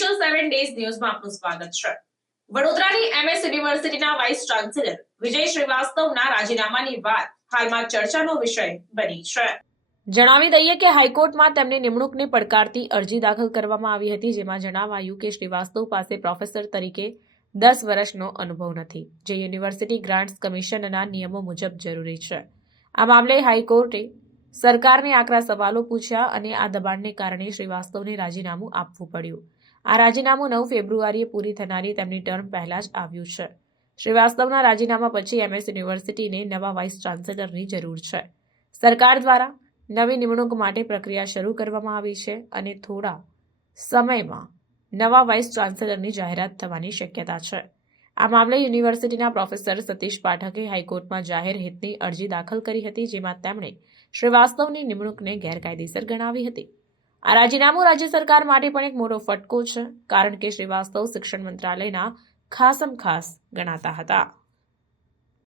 Special 7 days ન્યૂઝમાં આપનું સ્વાગત છે। વડોદરાની એમએસ યુનિવર્સિટીના વાઇસ ચાન્સેલર વિજય શ્રીવાસ્તવના રાજીનામાની વાત હાલમાં ચર્ચાનો વિષય બની છે। જણાવી દઈએ કે હાઈકોર્ટમાં તેમની નિમણૂકને પડકારતી અરજી દાખલ કરવામાં આવી હતી, જેમાં જણાવાયું કે શ્રીવાસ્તવ પાસે પ્રોફેસર તરીકે 10 વર્ષનો અનુભવ નથી, જે યુનિવર્સિટી ગ્રાન્ટ્સ કમિશનના નિયમો મુજબ જરૂરી છે। આ મામલે હાઈકોર્ટે સરકારને આકરા સવાલો પૂછ્યા અને આ દબાણને કારણે શ્રીવાસ્તવને રાજીનામું આપવું પડ્યું। આ રાજીનામું 9 ફેબ્રુઆરીએ પૂરી થનારી તેમની ટર્મ પહેલા જ આવ્યું છે। શ્રીવાસ્તવના રાજીનામા પછી એમએસ યુનિવર્સિટીને નવા વાઇસ ચાન્સેલરની જરૂર છે। સરકાર દ્વારા નવી નિમણૂક માટે પ્રક્રિયા શરૂ કરવામાં આવી છે અને થોડા સમયમાં નવા વાઇસ ચાન્સેલરની જાહેરાત થવાની શક્યતા છે। આ મામલે યુનિવર્સિટીના પ્રોફેસર સતીશ પાઠકે હાઈકોર્ટમાં જાહેર હિતની અરજી દાખલ કરી હતી, જેમાં તેમણે શ્રીવાસ્તવની નિમણૂકને ગેરકાયદેસર ગણાવી હતી। આ રાજીનામું રાજ્ય સરકાર માટે પણ એક મોટો ફટકો છે, કારણ કે શ્રીવાસ્તવ શિક્ષણ મંત્રાલયના ખાસમ ખાસ ગણાતા હતા।